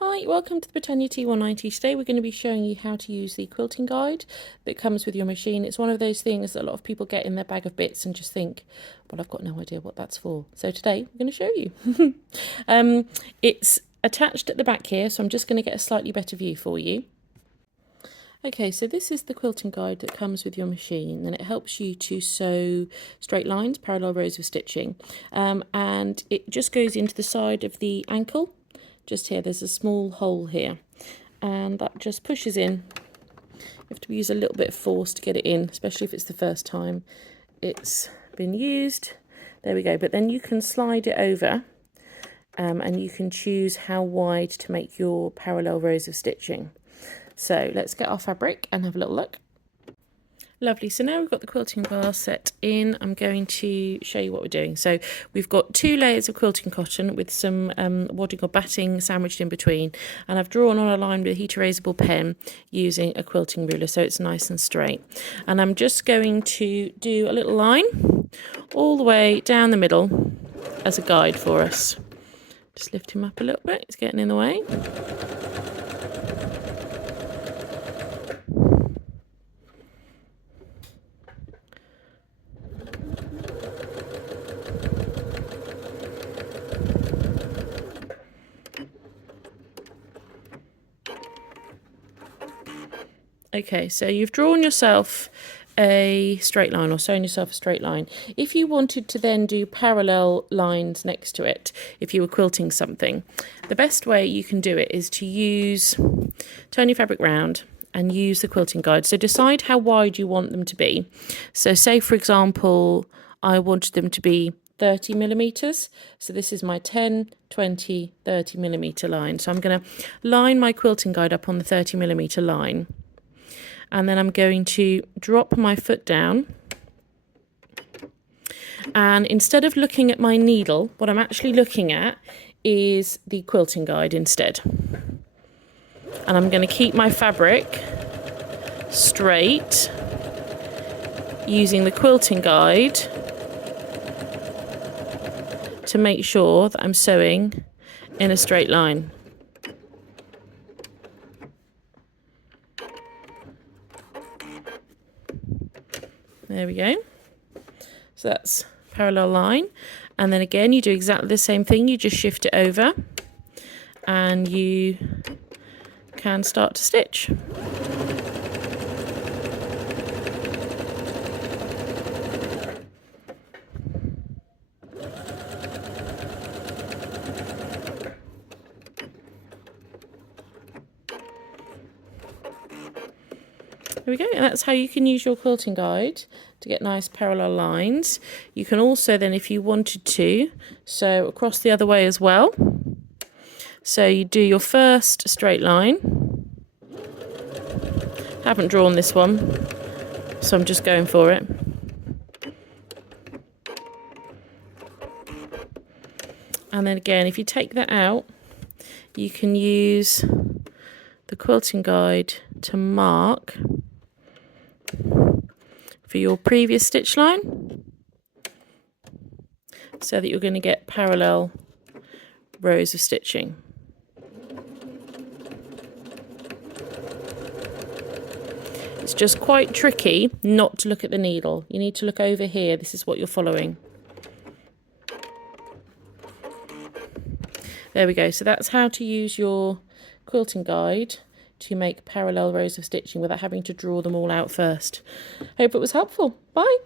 Hi, welcome to the Britannia T190. Today we're going to be showing you how to use the quilting guide that comes with your machine. It's one of those things that a lot of people get in their bag of bits and just think, well, I've got no idea what that's for. So today we're going to show you. It's attached at the back here, so I'm just going to get a slightly better view for you. Okay, so this is the quilting guide that comes with your machine, and it helps you to sew straight lines, parallel rows of stitching, and it just goes into the side of the ankle. Just here, there's a small hole here, and that just pushes in. You have to use a little bit of force to get it in, especially if it's the first time it's been used. There we go, but then you can slide it over, and you can choose how wide to make your parallel rows of stitching. So let's get our fabric and have a little look. Lovely, so now we've got the quilting bar set in. I'm going to show you what we're doing. So we've got 2 layers of quilting cotton with some wadding or batting sandwiched in between, and I've drawn on a line with a heat erasable pen using a quilting ruler so it's nice and straight. And I'm just going to do a little line all the way down the middle as a guide for us. Just lift him up a little bit, it's getting in the way. Okay, so you've drawn yourself a straight line or sewn yourself a straight line. If you wanted to then do parallel lines next to it, if you were quilting something, the best way you can do it is to turn your fabric round and use the quilting guide. So decide how wide you want them to be. So say, for example, I wanted them to be 30 millimeters. So this is my 10, 20, 30 millimeter line. So I'm going to line my quilting guide up on the 30 millimeter line. And then I'm going to drop my foot down, and instead of looking at my needle, what I'm actually looking at is the quilting guide instead. And I'm going to keep my fabric straight using the quilting guide to make sure that I'm sewing in a straight line. There we go. So that's parallel line. And then again, you do exactly the same thing. You just shift it over and you can start to stitch. There we go, and that's how you can use your quilting guide to get nice parallel lines. You can also then, if you wanted to, sew across the other way as well. So you do your first straight line. Haven't drawn this one, so I'm just going for it. And then again, if you take that out, you can use the quilting guide to mark for your previous stitch line, so that you're going to get parallel rows of stitching. It's just quite tricky not to look at the needle. You need to look over here. This is what you're following. There we go. So that's how to use your quilting guide to make parallel rows of stitching without having to draw them all out first. Hope it was helpful. Bye.